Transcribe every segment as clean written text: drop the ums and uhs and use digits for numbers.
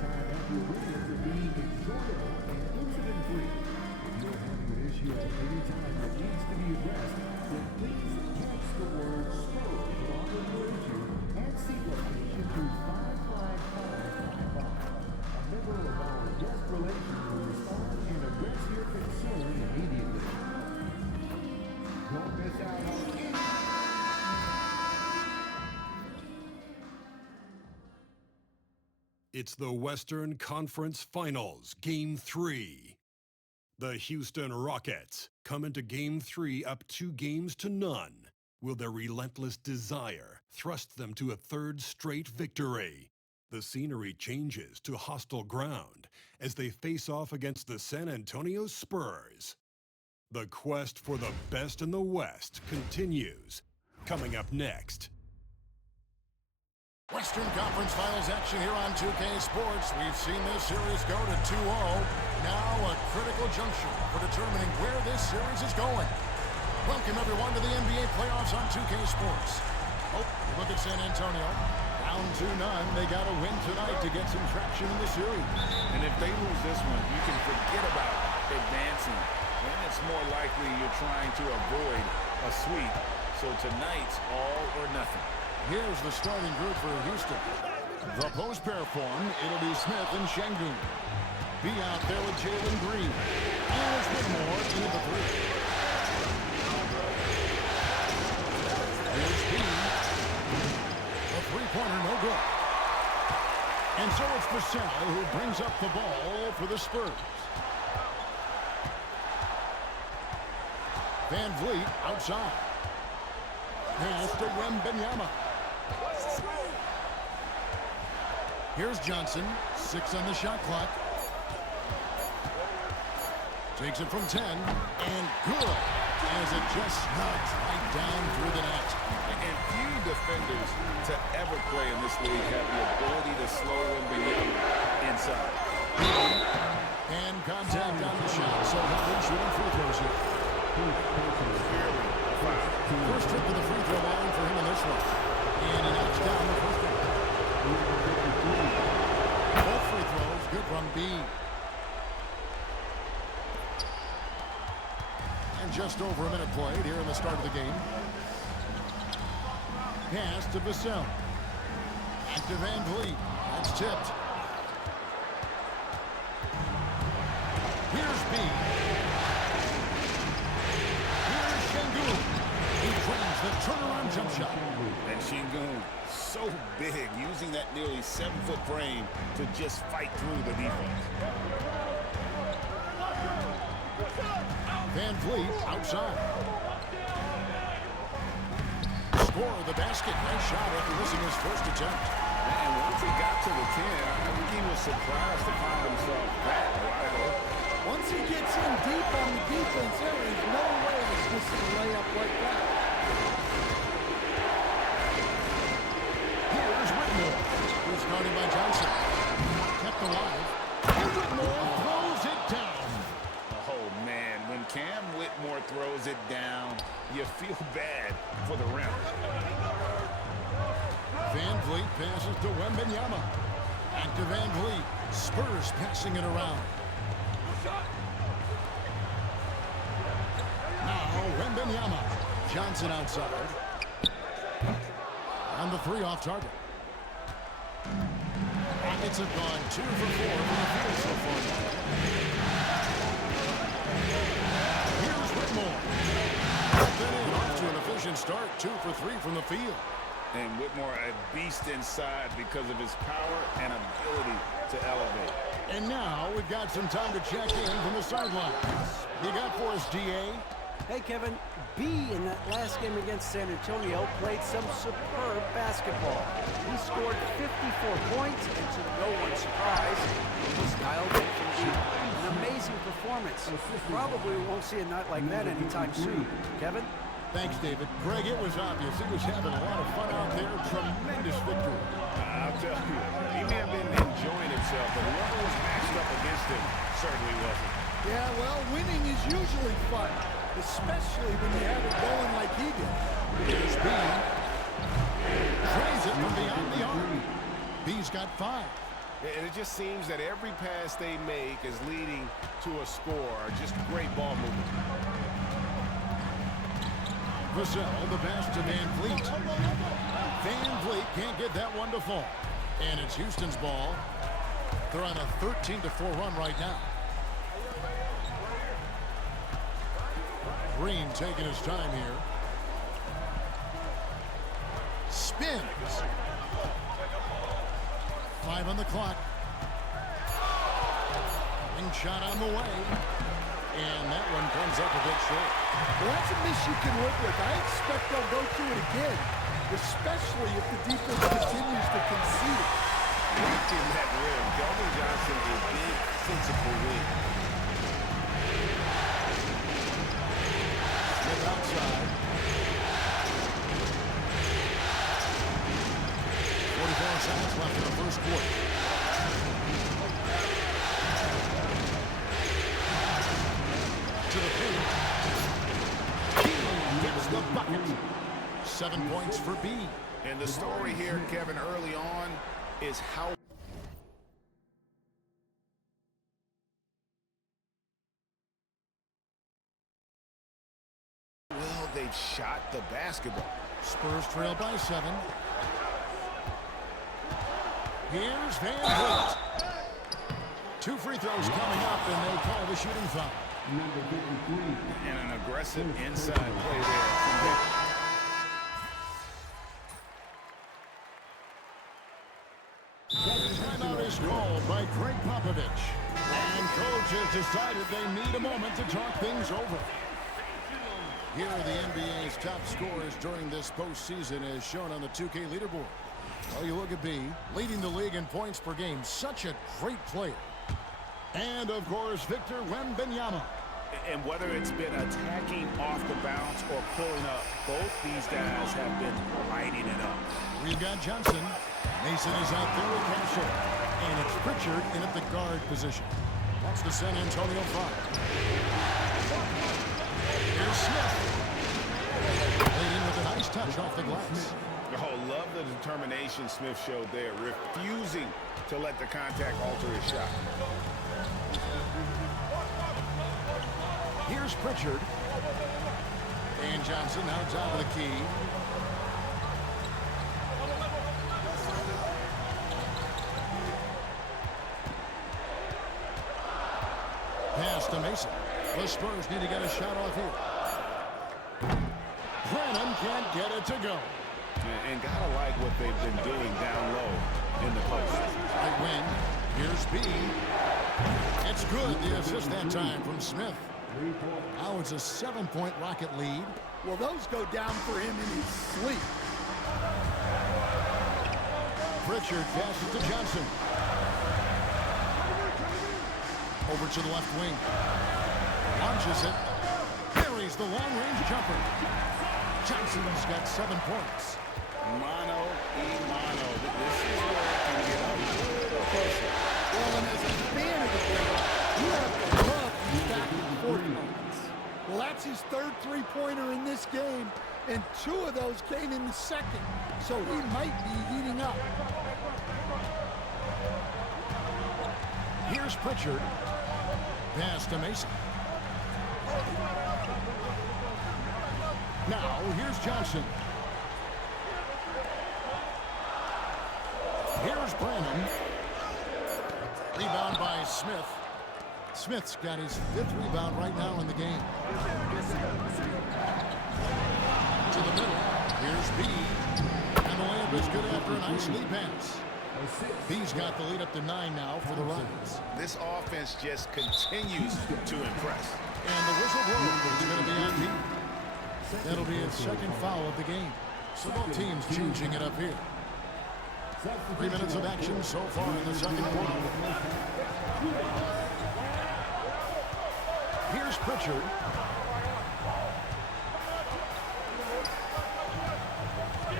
time at your radio for being enjoyable and incident-free. If you're having an issue at any time that needs to be addressed, then please text the word SPURS along with your issue and seat location to 55555. A member of our guest relations will respond and address your concern immediately. Don't miss out on any... It's the Western Conference Finals, Game 3. The Houston Rockets come into Game 3 up 2-0. Will their relentless desire thrust them to a third straight victory? The scenery changes to hostile ground as they face off against the San Antonio Spurs. The quest for the best in the West continues. Coming up next. Western Conference Finals action here on 2K Sports. We've seen this series go to 2-0. Now a critical juncture for determining where this series is going. Welcome everyone to the NBA playoffs on 2K Sports. Oh, look at San Antonio. Down 2-0. They got to win tonight to get some traction in the series. And if they lose this one, you can forget about advancing. Then it's more likely you're trying to avoid a sweep. So tonight's all or nothing. Here's the starting group for Houston. The post pair form, it'll be Smith and Şengün. Be out there with Jalen Green. As Whitmore into the three. Here's B. A three-pointer, no good. And so it's Vassell who brings up the ball for the Spurs. Van Vliet outside. Pass to Wembanyama. Here's Johnson, 6 on the shot clock. Takes it from 10, and good, as it just snugs right down through the net. And few defenders to ever play in this league have the ability to slow Wembanyama inside. And contact on the shot, so he'll be shooting free throws here. First trip to the free throw line for him in this one. And he knocks down the first one. Both free throws, good from B. And just over a minute played here in the start of the game. Pass to Vassell. Back to Van Vliet. That's tipped. Here's B. Here's Şengün. He drains the turnaround jump shot. And Şengün, so big, using that nearly 7-foot frame to just fight through the defense. Van Vliet outside. Score the basket. Nice shot after missing his first attempt. And once he got to the 10, I think he was surprised to find himself that wide open. Once he gets in deep on the defense, there is no way he's missing a layup like that. Here's Whitmore. Good starting by Johnson. Kept alive. And Whitmore throws it down. Oh, man, when Cam Whitmore throws it down, you feel bad for the rim. Van Vliet passes to Wembanyama. Back to Van Vliet. Spurs passing it around. Now Wembanyama. Johnson outside. On the three off target. Rockets have gone 2 for 4 from the field so far. Here's Whitmore. Then in off to an efficient start. 2 for 3 from the field. And Whitmore a beast inside because of his power and ability to elevate. And now we've got some time to check in from the sidelines. You got for us, DA? Hey, Kevin, B in that last game against San Antonio played some superb basketball. He scored 54 points, and to no one's surprise, he was dialed in from deep. An amazing performance. Probably won't see a night like that anytime soon. Kevin? Thanks, David. Greg, it was obvious. He was having a lot of fun out there. Tremendous victory. I'll tell you, he may have been enjoying himself, but whoever was matched up against him certainly wasn't. Yeah, well, winning is usually fun, especially when you have it going like he did. Here's B. Trains it from beyond the arc. B's got 5. And it just seems that every pass they make is leading to a score. Just great ball movement. Vassell, the pass to Van Vliet. Van Vliet can't get that one to fall. And it's Houston's ball. They're on a 13-4 run right now. Green taking his time here. Spins. 5 on the clock. Wing shot on the way. And that one comes up a bit short. Well, that's a miss you can work with. I expect they'll go through it again, especially if the defense continues to concede it. In that rim, Kelvin Johnson a big physical win. Smith outside. 44 seconds left in the first quarter. To the paint. He gets the bucket. 7 points for B. And the story here, Kevin, early on is how well they've shot the basketball. Spurs trail by 7. Here's Van Vliet. 2 free throws coming up, and they call the shooting foul. Number 53. And an aggressive inside play there from Blok. Timeout is called by Greg Popovich. And coach has decided they need a moment to talk things over. Here are the NBA's top scorers during this postseason as shown on the 2K leaderboard. Well, you look at B, leading the league in points per game. Such a great player. And, of course, Victor Wembanyama. And whether it's been attacking off the bounce or pulling up, both these guys have been lighting it up. We've got Johnson. Mason is out there with Castle. And it's Pritchard in at the guard position. That's the San Antonio five. Here's Smith. Leading with a nice touch off the glass. Oh, love the determination Smith showed there, refusing to let the contact alter his shot. Here's Pritchard. And Johnson now top of the key. Pass to Mason. The Spurs need to get a shot off here. Branham can't get it to go. And gotta like what they've been doing down low in the post. Right wing. Here's B. It's good. The assist that time from Smith. Now it's a 7-point Rocket lead. Well, those go down for him in his sleep. Pritchard passes to Johnson. Over to the left wing. Launches it. Carries the long-range jumper. Johnson's got 7 points. Mano y mano. This is where it can get a little closer. Well, and as a fan of the game, you have to love these back and forth moments. Well, that's his third three-pointer in this game, and 2 of those came in the second, so he might be heating up. Here's Pritchard. Pass to Mason. Now, here's Johnson. Here's Branham. Rebound by Smith. Smith's got his 5th rebound right now in the game. To the middle. Here's B. And the layup is good after a nice lead pass. B's got the lead up to 9 now for the Rockets. This offense just continues to impress. And the whistle blows. It's going to be on B. That'll be his 2nd foul of the game. So both teams changing it up here. 3 minutes of action so far in the 2nd quarter. Here's Pritchard.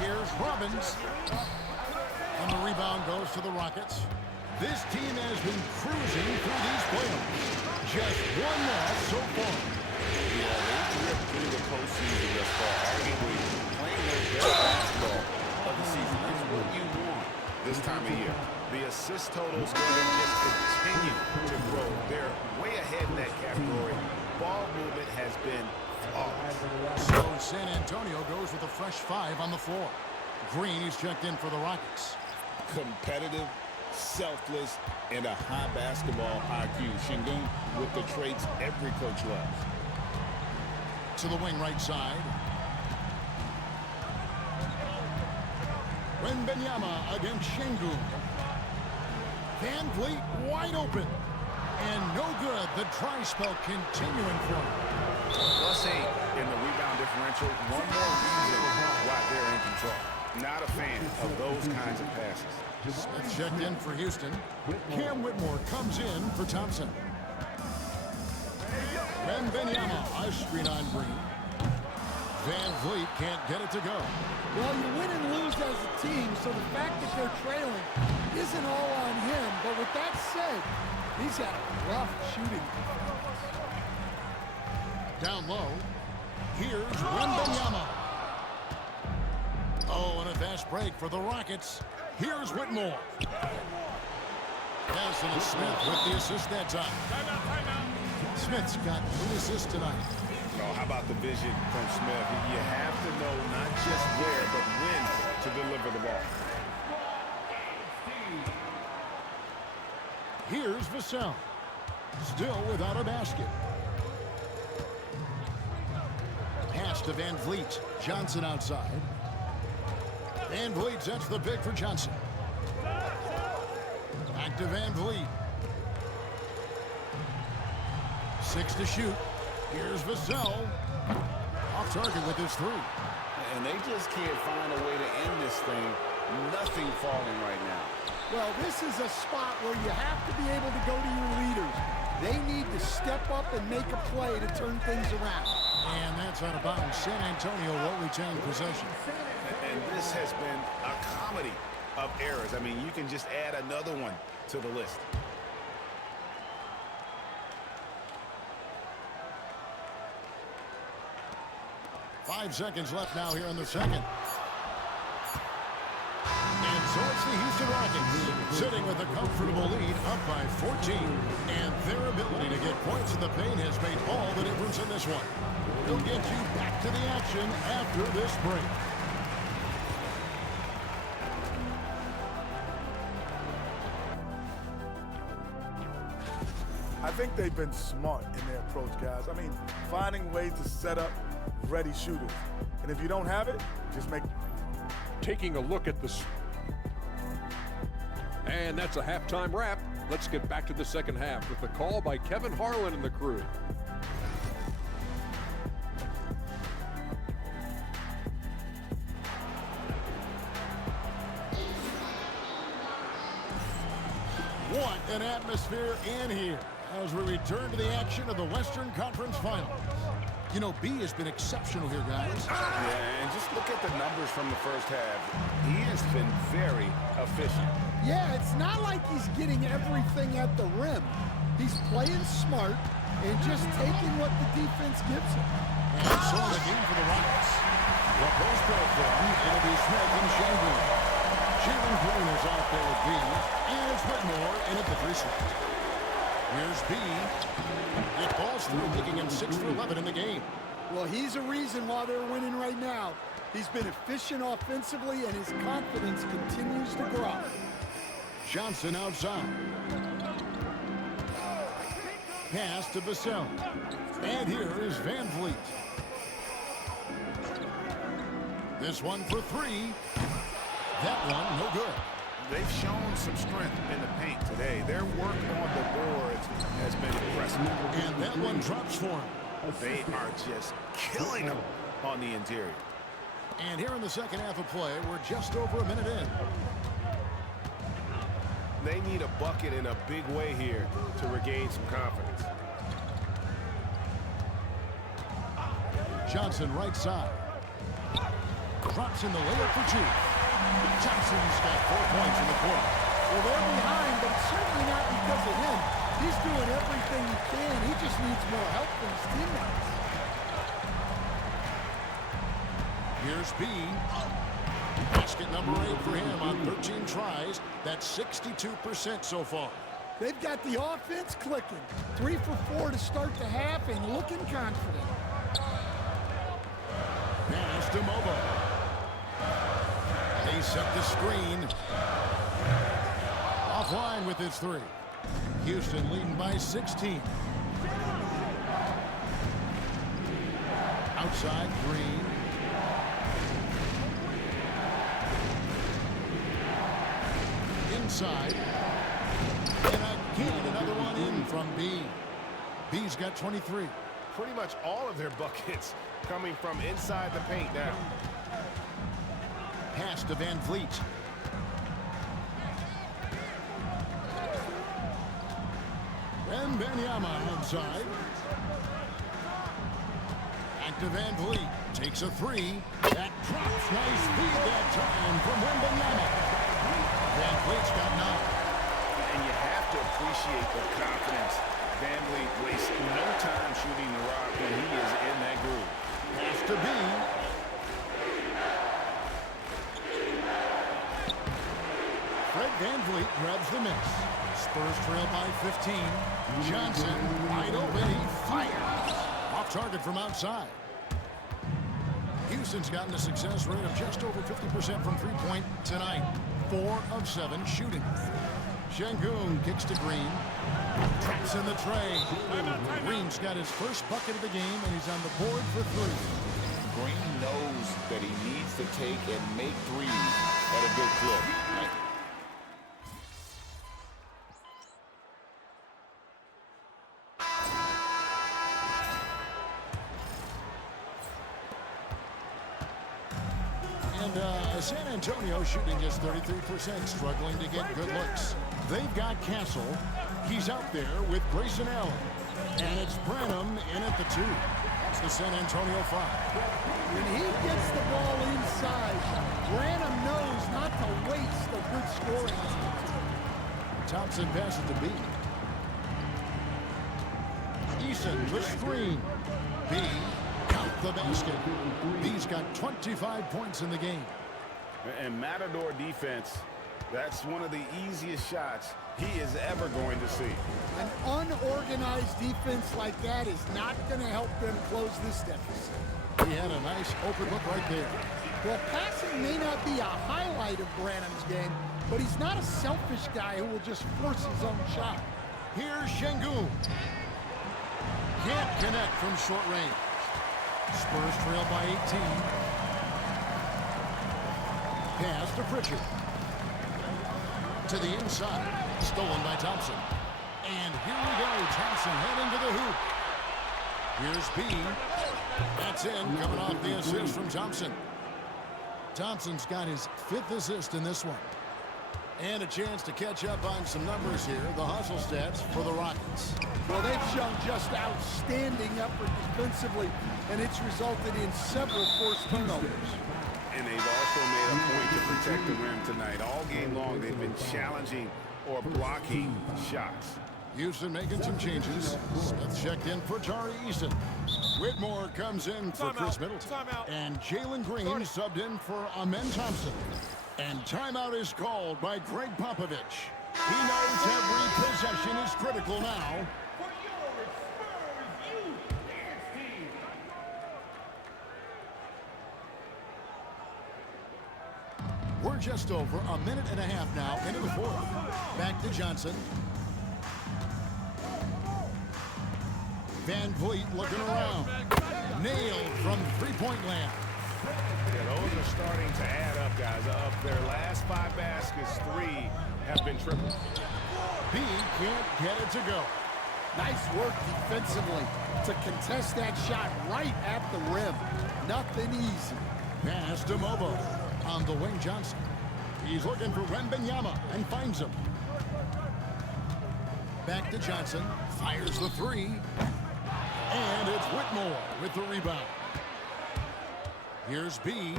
Here's Robbins. And the rebound goes to the Rockets. This team has been cruising through these playoffs. Just 1 loss so far. Yeah, they've dripped through the postseason thus far, arguably playing their best basketball of the season. That's what you want this time of year. The assist totals for them just continue to grow. They're way ahead in that category. Ball movement has been flawless. So San Antonio goes with a fresh 5 on the floor. Green is checked in for the Rockets. Competitive, selfless, and a high basketball IQ. Şengün with the traits every coach loves. To the wing right side. Wembanyama against Şengün. Van Vliet wide open. And no good. The dry spell continuing for him. +8 in the rebound differential. One more reason why they're in control. Not a fan of those kinds of passes. Smith checked in for Houston. Cam Whitmore comes in for Thompson. Wembanyama, a screen on Green. Van Vliet can't get it to go. Well, you win and lose as a team, so the fact that they're trailing isn't all on him. But with that said, he's had a rough shooting performance. Down low. Here's Wembanyama. Oh, and a fast break for the Rockets. Here's Whitmore. Nelson and Smith with the assist that time. Smith's got 3 assists tonight. Oh, how about the vision from Smith? You have to know not just where, but when to deliver the ball. Here's Vassell. Still without a basket. Pass to Van Vliet. Johnson outside. Van Vliet sets the pick for Johnson. Back to Van Vliet. 6 to shoot. Here's Vassell. Off target with his 3. And they just can't find a way to end this thing. Nothing falling right now. Well, this is a spot where you have to be able to go to your leaders. They need to step up and make a play to turn things around. And that's out of bounds. San Antonio will retain possession. And this has been a comedy of errors. I mean, you can just add another one to the list. Five seconds left now here in the second. And so it's the Houston Rockets sitting with a comfortable lead up by 14. And their ability to get points in the paint has made all the difference in this one. We'll get you back to the action after this break. I think they've been smart in their approach, guys. I mean, finding ways to set up ready shooters. And if you don't have it, just make... Taking a look at this. And that's a halftime wrap. Let's get back to the second half with the call by Kevin Harlan and the crew. What an atmosphere in here as we return to the action of the Western Conference Finals. You know, B has been exceptional here, guys. Yeah, and just look at the numbers from the first half. He has been very efficient. Yeah, it's not like he's getting everything at the rim. He's playing smart and just taking what the defense gives him. And so the game for the Rockets. The post form, it'll be Smith and Şengün. Jalen Green is out there at B, and it's Whitmore in at the 3 slot. Here's B. It falls through, making him 6 for 11 in the game. Well, he's a reason why they're winning right now. He's been efficient offensively, and his confidence continues to grow. Johnson outside. Pass to Vassell. And here is Van Vliet. This one for 3. That one, no good. They've shown some strength in the paint today. Their work on the boards has been impressive. And that one drops for him. They are just killing them on the interior. And here in the second half of play, we're just over a minute in. They need a bucket in a big way here to regain some confidence. Johnson right side. Drops in the layup for 2. Johnson's got 4 points in the quarter. Well, they're behind, but it's certainly not because of him. He's doing everything he can. He just needs more help from his teammates. Here's B. Basket number 8 for him on 13 tries. That's 62% so far. They've got the offense clicking. 3 for 4 to start the half and looking confident. Pass to Mobo. They set the screen. Offline with his 3. Houston leading by 16. Outside Green. Inside. And again, another one in from B. B's got 23. Pretty much all of their buckets coming from inside the paint now. Pass to Van Vliet. Wembanyama'ya outside. Back to Van Vliet. Takes a 3. That drops. Nice feed that time from Wembanyama'ya. Van Vliet's got 9. And you have to appreciate the confidence. Van Vliet wastes no time shooting the rock when he is in that groove. Pass to B. Fred Van Vliet grabs the miss. Spurs trail by 15. Johnson wide open. He fires. Off target from outside. Houston's gotten a success rate of just over 50% from three-point tonight. 4 of 7 shooting. Şengün kicks to Green. Traps in the tray. Green's got his first bucket of the game, and he's on the board for 3. Green knows that he needs to take and make threes at a good clip. And San Antonio shooting just 33%, struggling to get good looks. They've got Castle. He's out there with Grayson Allen. And it's Branham in at the 2. That's the San Antonio 5. When he gets the ball inside, Branham knows not to waste a good scoring. Thompson passes to B. Eason to screen. B, count the basket. B's got 25 points in the game. And Matador defense, that's one of the easiest shots he is ever going to see. An unorganized defense like that is not going to help them close this deficit. He had a nice open look right there. Well, passing may not be a highlight of Branham's game, but he's not a selfish guy who will just force his own shot. Here's Şengün. Can't connect from short range. Spurs trail by 18. Pass to Pritchard. To the inside. Stolen by Thompson. And here we go. Thompson heading to the hoop. Here's B. That's in. Coming off the assist from Thompson. Thompson's got his 5th assist in this one. And a chance to catch up on some numbers here. The hustle stats for the Rockets. Well, they've shown just outstanding effort defensively, and it's resulted in several forced turnovers. And they've also made a point to protect the rim tonight. All game long, they've been challenging or blocking shots. Houston making some changes. Smith checked in for Tari Eason. Whitmore comes in for Chris Middleton. And Jalen Green subbed in for Amen Thompson. And timeout is called by Greg Popovich. He knows every possession is critical now. We're just over a minute and a half now into the 4th. Back to Johnson. Van Vliet looking around. Nailed from three-point land. Yeah, those are starting to add up, guys. Of their last 5 baskets, 3 have been tripled. B can't get it to go. Nice work defensively to contest that shot right at the rim. Nothing easy. Pass to Mobo. On the wing, Johnson. He's looking for Wembanyama and finds him. Back to Johnson. Fires the 3. And it's Whitmore with the rebound. Here's B.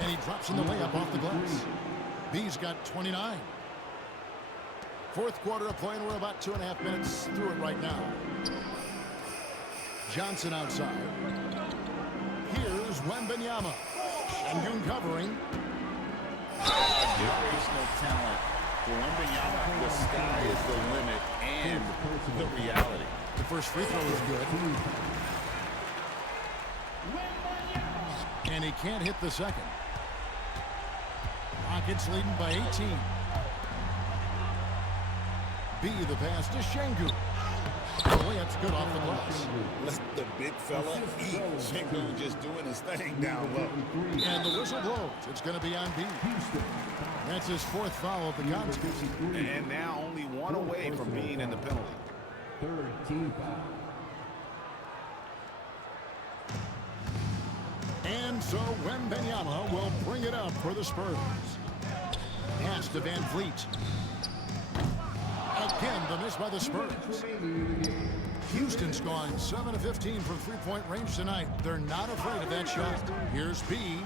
And he drops in the layup off the glass. B's got 29. 4th quarter of play, and we're about 2.5 minutes through it right now. Johnson outside. Here's Wembanyama. Şengün covering. Generational talent. For Wembanyama, the sky is the limit and the reality. The first free throw is good. And he can't hit the second. Rockets leading by 18. B, the pass to Şengün. The layup's good off the glass. Let the big fella eat. Şengün just doing his thing down low. And the whistle blows. It's going to be on B. That's his fourth foul of the contest. And now only one away from being in the penalty. Third team foul. And so Wembanyama will bring it up for the Spurs. Pass to Van Vliet. Again, the miss by the Spurs. Houston's gone 7 of 15 from three-point range tonight. They're not afraid of that shot. Here's B.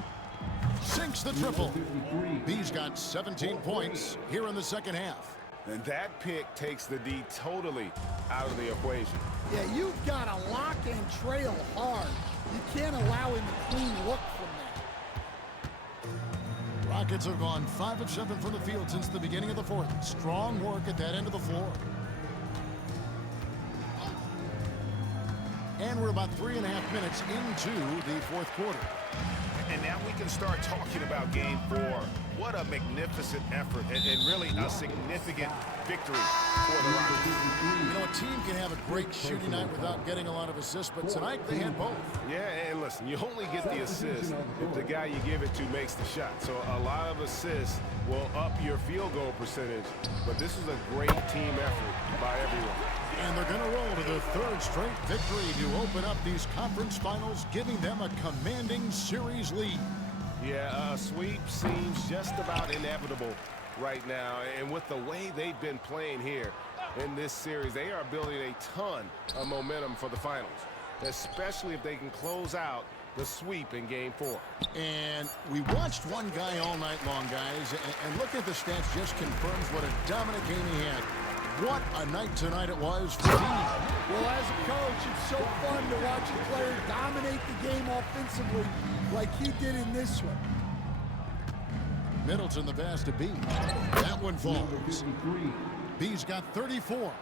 Sinks the triple. B's got 17 points here in the second half. And that pick takes the D totally out of the equation. Yeah, you've got to lock and trail hard. You can't allow him a clean look from that. Rockets have gone 5 of 7 from the field since the beginning of the fourth. Strong work at that end of the floor. And we're about 3.5 minutes into the fourth quarter. And now we can start talking about Game 4. What a magnificent effort and really a significant victory for the Rockets. You know, a team can have a great shooting night without getting a lot of assists, but tonight they had both. Yeah, and listen, you only get the assist if the guy you give it to makes the shot. So a lot of assists will up your field goal percentage, but this is a great team effort by everyone. And they're going to roll to the third straight victory to open up these conference finals, giving them a commanding series lead. Yeah, a sweep seems just about inevitable right now. And with the way they've been playing here in this series, they are building a ton of momentum for the finals, especially if they can close out the sweep in Game 4. And we watched one guy all night long, guys, and looking at the stats just confirms what a dominant game he had. What a night tonight it was for me. Well, as a coach, it's so fun to watch a player dominate the game offensively like he did in this one. Middleton the pass to B. That one falls. B's got 34.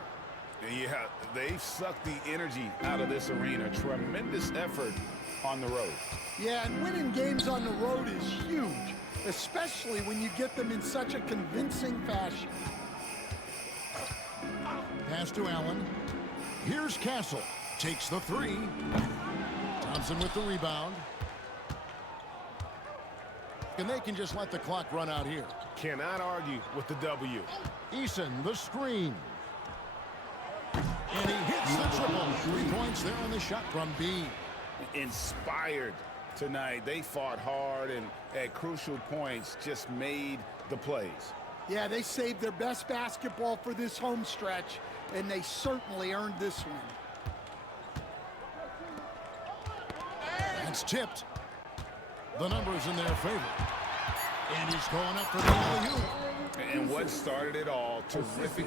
Yeah, they've sucked the energy out of this arena. Tremendous effort on the road. Yeah, and winning games on the road is huge, especially when you get them in such a convincing fashion. Pass to Allen. Here's Castle. Takes the three. Thompson with the rebound. And they can just let the clock run out here. Cannot argue with the W. Eason, the screen. And he hits the triple. 3 points there on the shot from B. Inspired tonight. They fought hard and at crucial points just made the plays. Yeah, they saved their best basketball for this home stretch, and they certainly earned this one. That's tipped. The numbers in their favor. And he's going up for the alley-oop. And what started it all, terrific